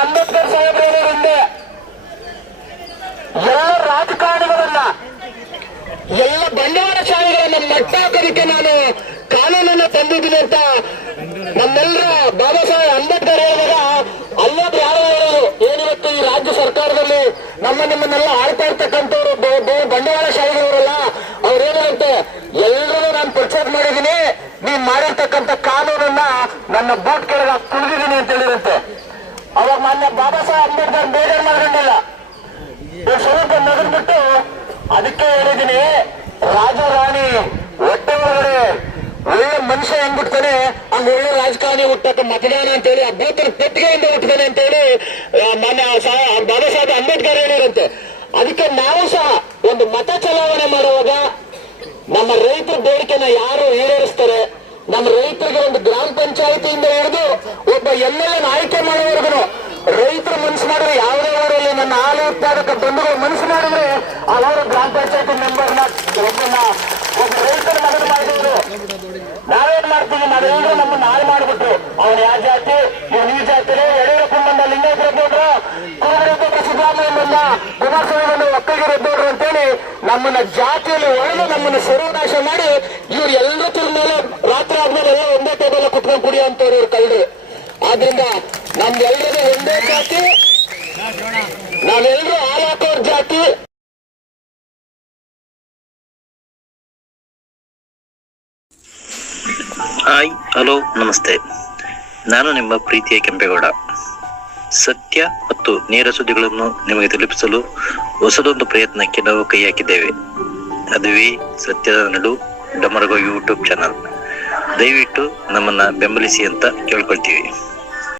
ಅಂಬೇಡ್ಕರ್ ಸಾಹೇಬ್ರವರ ಹಿಂದೆ ಎಲ್ಲ ರಾಜಕಾರಣಿಗಳನ್ನ, ಎಲ್ಲ ಬಂಡವಾಳಶಾಹಿಗಳನ್ನ ಮಟ್ಟಾಕೋದಕ್ಕೆ ನಾನು ಕಾನೂನನ್ನ ತಂದಿದ್ದೀನಿ ಅಂತ ನಮ್ಮೆಲ್ಲರ ಬಾಬಾ ಸಾಹೇಬ್ ಅಂಬೇಡ್ಕರ್ ಹೇಳಿದಾಗ, ಅಲ್ಲೊಬ್ರು ಯಾರು ಹೇಳೋದು ಏನಿವತ್ತು ಈ ರಾಜ್ಯ ಸರ್ಕಾರದಲ್ಲಿ ನಮ್ಮ ನಿಮ್ಮನ್ನೆಲ್ಲ ಆಳ್ತಾ ಇರ್ತಕ್ಕಂಥವ್ರು ಬಂಡವಾಳಶಾಹಿಗಳವರಲ್ಲ ಅವ್ರು ಏನಂತೆ ಎಲ್ಲರೂ ನಾನು ಪರ್ಚೇಸ್ ಮಾಡಿದ್ದೀನಿ. ನೀವು ಮಾಡಿರ್ತಕ್ಕಂಥ ನನ್ನ ಬೂಟ್ ಕೆಳಗ ಕುಳಿದಿದ್ದೀನಿ ಅಂತ ಹೇಳಿರಂತೆ ಅವಾಗ ಮಾನ್ಯ ಬಾಬಾ ಸಾಹೇಬ್ ಅಂಬೇಡ್ಕರ್ ಬೇಜಾರು ಮಾಡ್ಕೊಂಡಿಲ್ಲ. ಸ್ವಲ್ಪ ನಗರ್ಬಿಟ್ಟು ಅದಕ್ಕೆ ಹೇಳಿದೀನಿ ರಾಜ ರಾಣಿ, ಹೊಟ್ಟೆ ಒಳಗಡೆ ಒಳ್ಳೆ ಮನುಷ್ಯ ಹೆಂಗ್ ಹುಟ್ತಾನೆ ಹಂಗ ಒಳ್ಳೆ ರಾಜಕಾರಣಿ ಹುಟ್ಟಕ್ಕೆ ಮತದಾನ ಅಂತ ಹೇಳಿ, ಆ ಅಭ್ಯರ್ಥಿ ಪೆಟ್ಟಿಗೆಯಿಂದ ಹುಟ್ಟತಾನೆ ಅಂತ ಹೇಳಿ ಮಾನ್ಯ ಬಾಬಾ ಸಾಹೇಬ್ ಅಂಬೇಡ್ಕರ್ ಹೇಳಿರಂತೆ ಅದಕ್ಕೆ ನಾವು ಸಹ ಒಂದು ಮತ ಚಲಾವಣೆ ಮಾಡುವಾಗ ನಮ್ಮ ರೈತರ ಬೇಡಿಕೆನ ಯಾರು ಈಡೇರಿಸ್ತಾರೆ? ನಮ್ಮ ರೈತರಿಗೆ ಒಂದು ಗ್ರಾಮ ಪಂಚಾಯತಿಯಿಂದ ಹಿಡಿದು ಒಬ್ಬ ಎಂ ಎಲ್ ಆಯ್ಕೆ ಮಾಡೋವರೆಗೂ ರೈತರು ಮನಸ್ಸು ಮಾಡಿದ್ರೆ ಯಾವುದೇ ಊರಲ್ಲಿ ನನ್ನ ಹಾಲು ಉತ್ಪಾದಕ ಬಂಧುಗಳು ಮನಸ್ಸು ಮಾಡಿದ್ರೆ ಅವರು ಗ್ರಾಮ ಪಂಚಾಯತಿ ಮೆಂಬರ್ನ ಒಬ್ಬನ ಒಬ್ಬ ರೈತರ ಮಗನ ಮಾಡಿದ್ರು. ನಾವೇನ್ ಮಾಡ್ತೀವಿ? ನಾವೆಲ್ಲರೂ ನಮ್ಮನ್ನ ಹಾಳು ಮಾಡ್ಬಿಟ್ರು. ಅವನು ಯಾವ ಜಾತಿ? ರದ್ದೋಡ್ರು ಬಂದ ಒಕ್ಕಲಿಗ ರೆಡ್ಡೋಡ್ರು ಅಂತೇಳಿ ನಮ್ಮನ್ನ ಜಾತಿಯಲ್ಲಿ ಒಳಗೆ ನಮ್ಮನ್ನ ಸರ್ವನಾಶ ಮಾಡಿ ಇವ್ರು ಎಲ್ಲರೂ ತಿರುಮೇಲೆ ರಾತ್ರಿ ಆದ್ಮೇಲೆ ಎಲ್ಲ ಒಂದೇ ಟೇಬಲ್ ಕುತ್ಕೊಂಡು ಕುಡಿಯೋಂಥವ್ರು ಇವ್ರು ಕಳ್ಳು ಆದ್ರಿಂದ ನಮ್ಗೆಲ್ಲರಿಗೂ ಒಂದೇ ಜಾತಿ. ನಾವೆಲ್ಲರೂ ಹಾಲಾಕೋರ್ ಜಾತಿ. ಹಾಯ್ ಹಲೋ ನಮಸ್ತೆ. ನಾನು ನಿಮ್ಮ ಪ್ರೀತಿಯ ಕೆಂಪೇಗೌಡ. ಸತ್ಯ ಮತ್ತು ನೇರ ಸುದ್ದಿಗಳನ್ನು ನಿಮಗೆ ತಲುಪಿಸಲು ಹೊಸದೊಂದು ಪ್ರಯತ್ನಕ್ಕೆ ನಾವು ಕೈ ಹಾಕಿದ್ದೇವೆ ಅದುವೇ ಸತ್ಯದ ನಡು ಡಮರಗೋ ಯೂಟ್ಯೂಬ್ ಚಾನಲ್ ದಯವಿಟ್ಟು ನಮ್ಮನ್ನ ಬೆಂಬಲಿಸಿ ಅಂತ ಕೇಳ್ಕೊಳ್ತೀವಿ.